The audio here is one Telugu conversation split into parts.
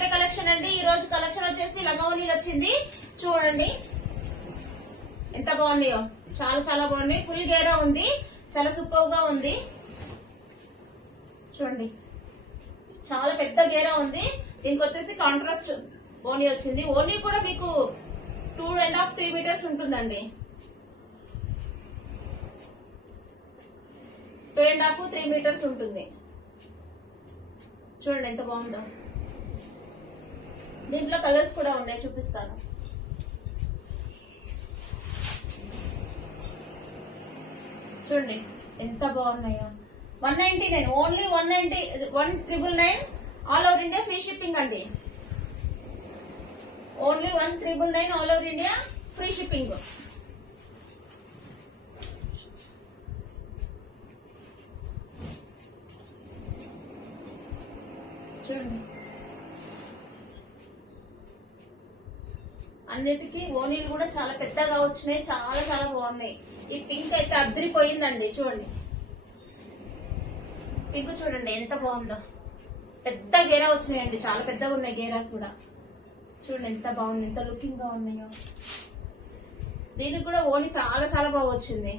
శివరాత్రి కలెక్షన్ అండి. ఈ రోజు కలెక్షన్ వచ్చేసి లంగావోణీలు వచ్చింది. చూడండి ఎంత బాగున్నాయో, చాలా చాలా బాగున్నాయి. ఫుల్ గేరా ఉంది, చాలా సూపర్ గా ఉంది. చూడండి చాలా పెద్ద గేరా ఉంది. దీనికి వచ్చేసి కాంట్రాస్ట్ ఓనీ వచ్చింది. ఓనీ కూడా మీకు 2.5 3 మీటర్స్ ఉంటుందండి. 2.5 3 మీటర్స్ ఉంటుంది. చూడండి ఎంత బాగుందో. దీంట్లో కలర్స్ కూడా ఉన్నాయి, చూపిస్తాను. చూడండి ఎంత బాగున్నాయో. 199, only 190, 1999 all over India free shipping అండి. Only 1999 all over India free shipping. చూడండి అన్నిటికీ ఓనీలు కూడా చాలా పెద్దగా వచ్చినాయి, చాలా చాలా బాగున్నాయి. ఈ పింక్ అయితే అద్దరిపోయిందండి. చూడండి పింక్ చూడండి ఎంత బాగుందో. పెద్ద గేరా వచ్చినాయండి, చాలా పెద్దగా ఉన్నాయి గేరాస్ కూడా. చూడండి ఎంత బాగుంది, ఎంత లుకింగ్ గా ఉన్నాయో. దీనికి కూడా ఓని చాలా చాలా బాగా వచ్చింది.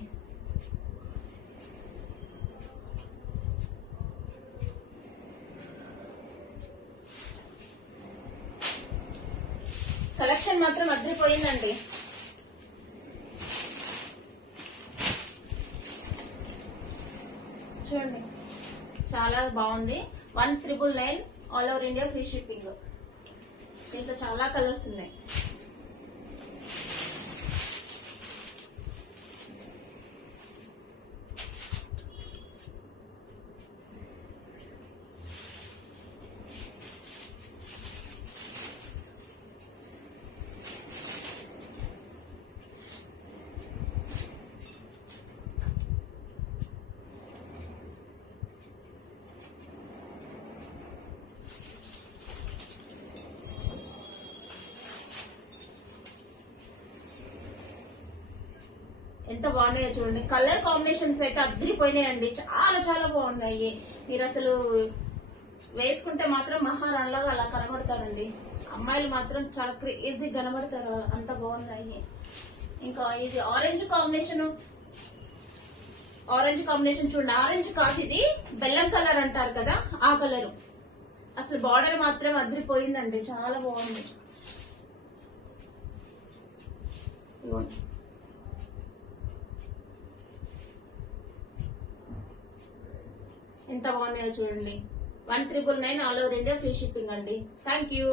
కలెక్షన్ మాత్రం అద్దరిపోయిందండి. చూడండి చాలా బాగుంది. 1999 all over India free shipping. దీంట్లో చాలా కలర్స్ ఉన్నాయి. ఎంత బాగున్నాయో చూడండి. కలర్ కాంబినేషన్స్ అయితే అద్దరిపోయినాయండి, చాలా చాలా బాగున్నాయి. మీరు అసలు వేసుకుంటే మాత్రం మహారాణిలాగా అలా కనబడతారండి. అమ్మాయిలు మాత్రం చాలా క్రేజీ కనబడతారు, అంత బాగున్నాయి. ఇంకా ఇది ఆరెంజ్ కాంబినేషన్, ఆరెంజ్ కాంబినేషన్ చూడండి. ఆరెంజ్ కాదు, ఇది బెల్లం కలర్ అంటారు కదా, ఆ కలరు. అసలు బార్డర్ మాత్రం అద్దరిపోయిందండి, చాలా బాగుంది. ఎంత బాగున్నాయో చూడండి. 1999 all over India free shipping అండి. Thank you.